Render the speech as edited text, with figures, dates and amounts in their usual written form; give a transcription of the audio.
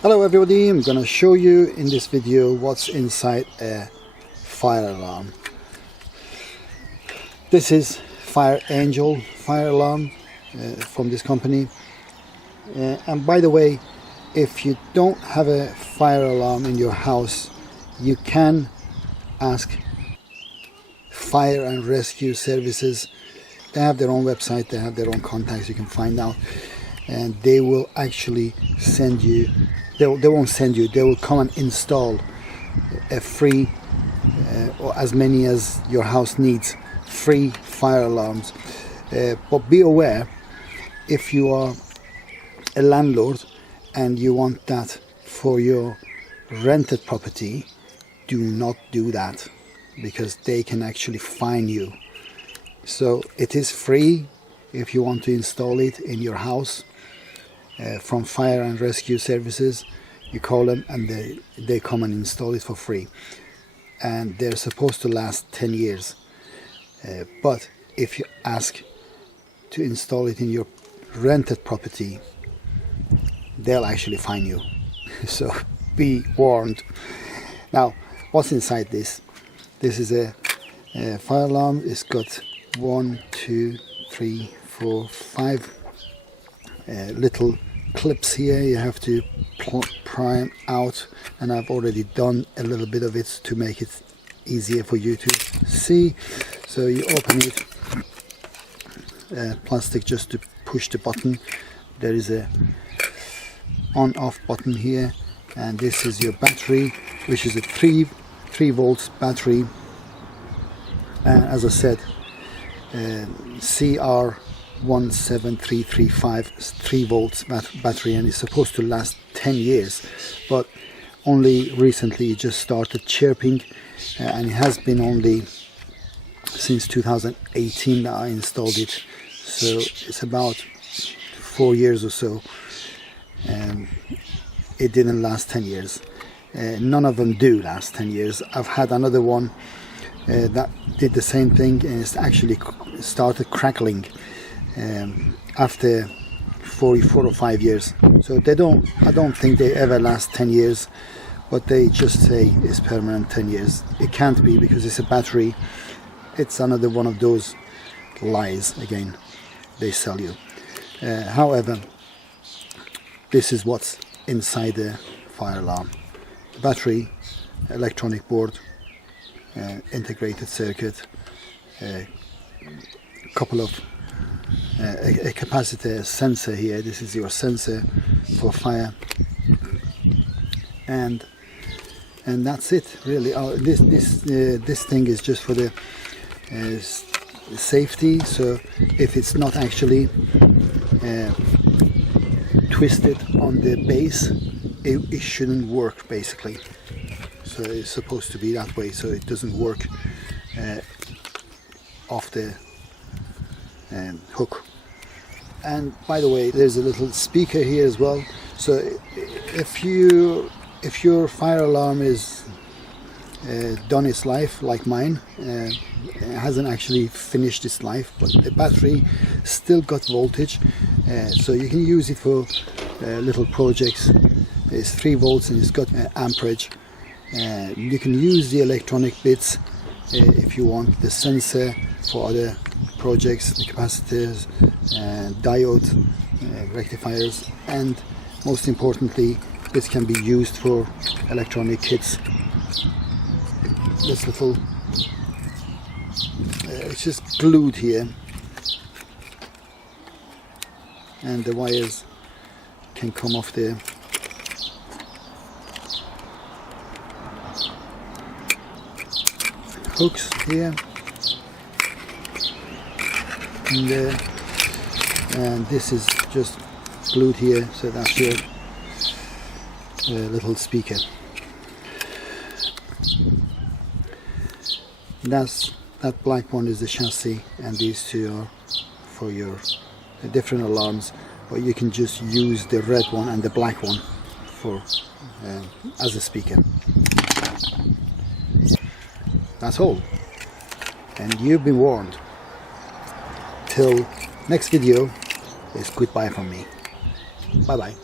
Hello everybody, I'm gonna show you in this video what's inside a fire alarm. This is FireAngel fire alarm from this company. And by the way, if you don't have a fire alarm in your house, you can ask fire and rescue services. They have their own website, they have their own contacts, you can find out, and they will actually send you, they won't send you, they will come and install a free or as many as your house needs, free fire alarms. But be aware, if you are a landlord and you want that for your rented property, do not do that, because they can actually fine you. So it is free if you want to install it in your house from fire and rescue services. You call them and they come and install it for free, and they're supposed to last 10 years. But if you ask to install it in your rented property, they'll actually fine you. So be warned. Now, what's inside this? This is a fire alarm. It's got 1, 2, 3, 4, 5 little clips here. You have to prime out, and I've already done a little bit of it to make it easier for you to see. So you open it, plastic just to push the button. There is a on-off button here, and this is your battery, which is a 3 volts battery, and as I said, CR17335 3 volts battery, and it's supposed to last 10 years, but only recently it just started chirping, and it has been only since 2018 that I installed it, so it's about 4 years or so. It didn't last 10 years. None of them do last 10 years. I've had another one that did the same thing, and it's actually started crackling after 4 or 5 years. So I don't think they ever last 10 years, but they just say it's permanent 10 years. It can't be, because it's a battery. It's another one of those lies again they sell you. However, this is what's inside the fire alarm: battery, electronic board, integrated circuit, a couple of a capacitor sensor here. This is your sensor for fire, and that's it really. This thing is just for the safety, so if it's not actually twisted on the base, it shouldn't work basically. So it's supposed to be that way, so it doesn't work off the hook. And by the way, there's a little speaker here as well, so if your fire alarm is done its life like mine, it hasn't actually finished its life, but the battery still got voltage, so you can use it for little projects. It's 3 volts and it's got amperage. You can use the electronic bits if you want, the sensor for other projects, the capacitors, diode, rectifiers, and most importantly, this can be used for electronic kits. This little, it's just glued here, and the wires can come off there. Hooks here, and this is just glued here, so that's your little speaker. That black one is the chassis, and these two are for your different alarms, but you can just use the red one and the black one for as a speaker. That's all, and you've been warned. Till next video, it's goodbye from me. Bye bye.